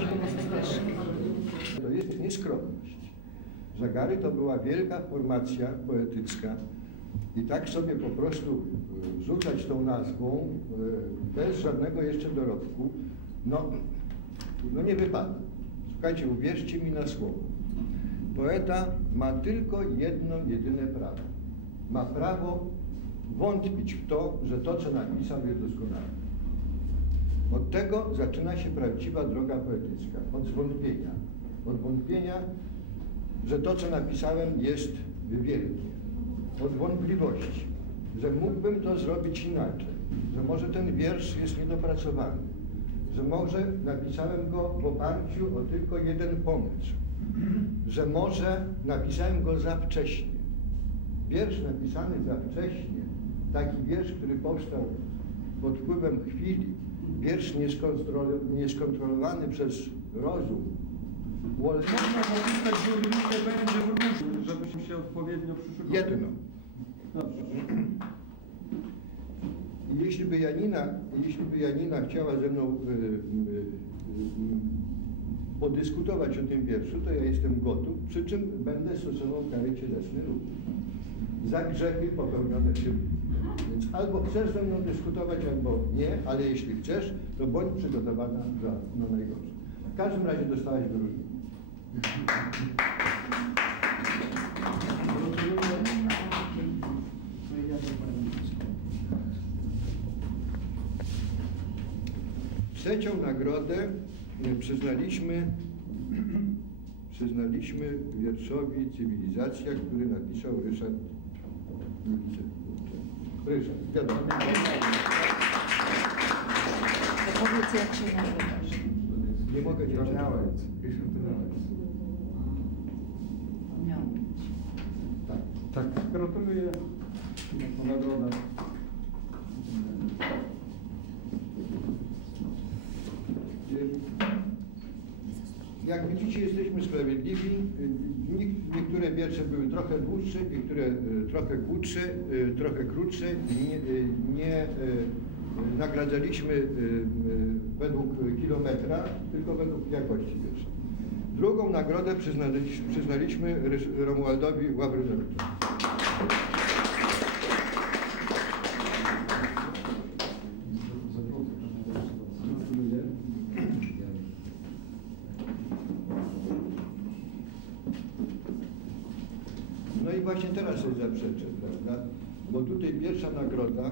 też. To jest nieskromność. Żagary to była wielka formacja poetycka i tak sobie po prostu e, rzucać tą nazwą e, bez żadnego jeszcze dorobku, no, no nie wypada. Słuchajcie, uwierzcie mi na słowo. Poeta ma tylko jedno, jedyne prawo. Ma prawo wątpić w to, że to, co napisał, jest doskonałe. Od tego zaczyna się prawdziwa droga poetycka, od zwątpienia. Od wątpienia, że to, co napisałem, jest wielkie. Od wątpliwości, że mógłbym to zrobić inaczej, że może ten wiersz jest niedopracowany, że może napisałem go w oparciu o tylko jeden pomysł, że może napisałem go za wcześnie. Wiersz napisany za wcześnie, taki wiersz, który powstał pod wpływem chwili, wiersz nieskontrolo- nieskontrolowany przez rozum, Można zapisać, że różnicę będzie w żebyśmy się odpowiednio przyszykowali. jedno. Dobrze. Jeśli by Janina, jeśli by Janina chciała ze mną y, y, y, podyskutować o tym wierszu, to ja jestem gotów, przy czym będę stosował kary cielesne również. Za grzechy popełnione w życiu. Więc albo chcesz ze mną dyskutować, albo nie, ale jeśli chcesz, to bądź przygotowana za, na najgorsze. W każdym razie dostałaś wyróżnienie. Trzecią nagrodę y, przyznaliśmy, przyznaliśmy wierszowi Cywilizacja, który napisał Ryszard Ryszard, wiadomo. To powiedz, jak się nazywasz. Nie mogę cię Miałeś. Miał być. Tak. Tak, gratuluję. Nagroda. Jak widzicie, jesteśmy sprawiedliwi. Niektóre wiersze były trochę dłuższe, niektóre e, trochę krótsze, e, trochę krótsze. Nie, e, nie nagradzaliśmy według kilometra, tylko według jakości wiersza. Drugą nagrodę przyznaliśmy, Romualdowi Ławrynowiczowi. Właśnie teraz sobie zaprzeczę, prawda? Bo tutaj pierwsza nagroda,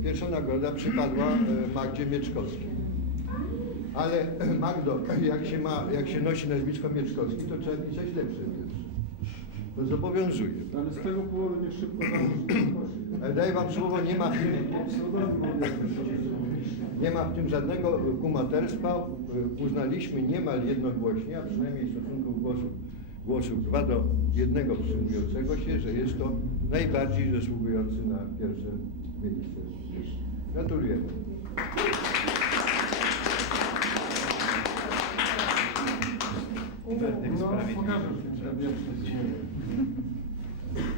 e, pierwsza nagroda przypadła e, Magdzie Mieczkowskiej. Ale Magdo, jak się ma, jak się nosi nazwisko Mieczkowski, to trzeba pisać lepsze wiersze. To zobowiązuje. Ale z tego powodu nie szybko daję wam słowo, nie ma w tym, nie ma w tym żadnego kumaterstwa. E, Uznaliśmy niemal jednogłośnie, a przynajmniej w stosunku głosów, głosów dwa do jednego wstrzymującego się, że jest to najbardziej zasługujący na pierwsze miejsce. Gratulujemy. No, wiersze.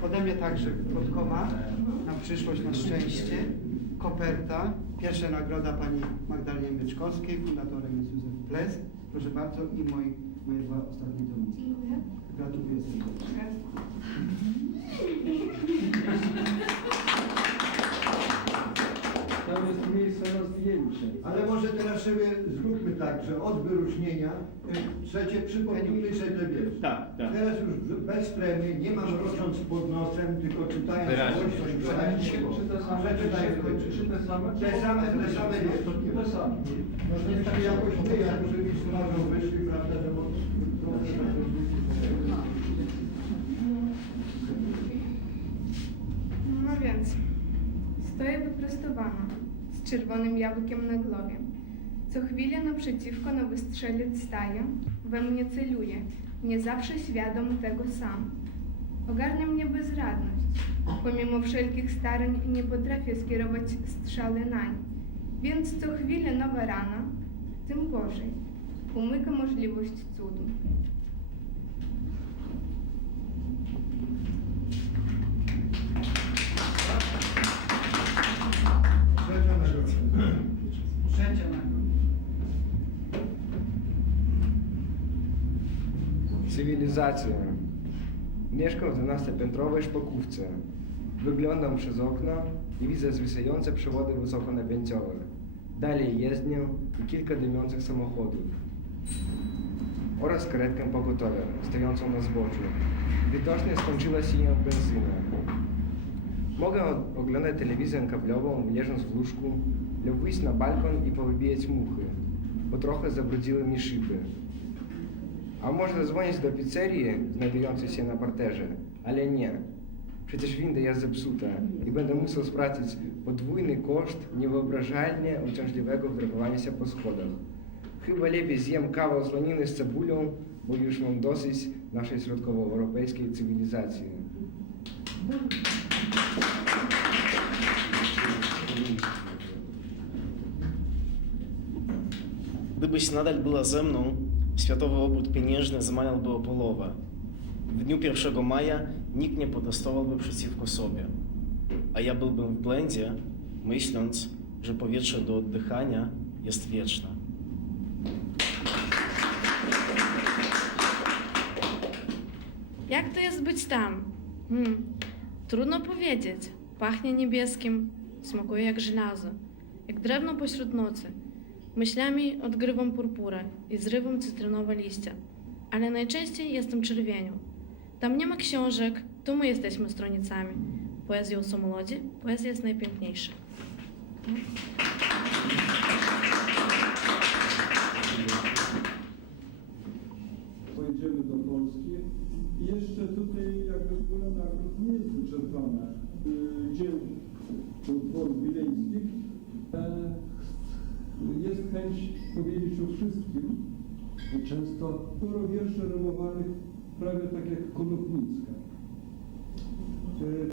Ode mnie także podkowa na przyszłość, na szczęście, koperta, pierwsza nagroda pani Magdalenie Myczkowskiej, fundatorem jest Józef Ples. Proszę bardzo i moi, moje dwa ostatnie Tam jest miejsce na zdjęcie. Ale może teraz sobie zróbmy tak, że od wyróżnienia y, trzecie przypomnijmy sobie te wiersze. Tak, tak. Teraz już bez premii, nie mam rocząc pod nosem, tylko czytając Wyraźnie. głośno i wyraźnie. Czy te same, Przeczytaj w końcu. czy te same? Te same, te same wiersze. Te same. No to tak jakoś my, jak żeby z twarzą wyszli, prawda, że mo- No więc, z czerwonym jabłkiem na głowie. Co chwilę naprzeciwko na wystrzelić staje, we mnie celuje, nie zawsze świadom tego sam. Ogarnia mnie bezradność. Pomimo wszelkich starań nie potrafię skierować strzały nań. Więc co chwilę nowa rana, tym gorzej. Umyka możliwość cudu. Trzecia nagroda. Trzecia nagroda. Cywilizacja. Mieszkam w 12-piętrowej szpakówce. Wyglądam przez okno i widzę zwisające przewody wysokonapięciowe. Dalej jezdnię i kilka dymiących samochodów. Oraz karetkę pogotowia, stojącą na zboczu. Widocznie skończyła się jej benzyna. Mogę oglądać telewizję kablową, leżąc w łóżku, lub wyjść na balkon i powybijać muchy, bo trochę zabrudziły mi szyby. A może zadzwonić do pizzerii znajdującej się na parterze, ale nie. Przecież winda jest zepsuta i będę musiał spłacić podwójny koszt niewyobrażalnie uciążliwego wdrapywania się po schodach. Chyba lepiej zjem kawał słoniny z cebulą, bo już mam dosyć naszej środkowoeuropejskiej cywilizacji. Gdybyś nadal była ze mną, światowy obrót pieniężny zmaniałby o połowę. W dniu 1 maja nikt nie protestowałby przeciwko sobie, a ja byłbym w błędzie, myśląc, że powietrze do oddychania jest wieczne. Jak to jest być tam? Hmm, trudno powiedzieć. Pachnie niebieskim, smakuje jak żelazo, jak drewno pośród nocy. Myślami odgrywam purpurę i zrywam cytrynowe liście, ale najczęściej jestem czerwienią. Tam nie ma książek, to my jesteśmy stronicami. Poezją są młodzi, poezja jest najpiękniejsza. chęć powiedzieć o wszystkim. I często sporo wierszy rymowanych, prawie tak jak Konopnicka. E,